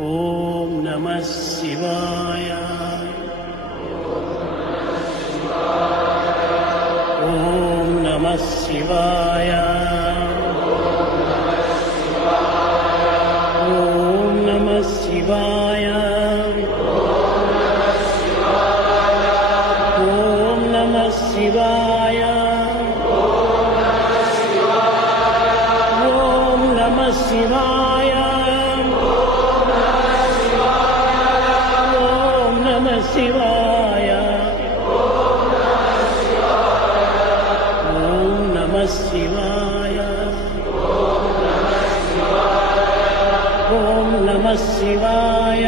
ఓం నమః శివాయ. ఓం నమః శివాయ. ఓం నమః శివాయ. ఓం నమః శివాయ. ఓం నమః శివాయ. ఓం నమః శివాయ. ఓం నమః శివాయ. ఓం నమః శివాయ.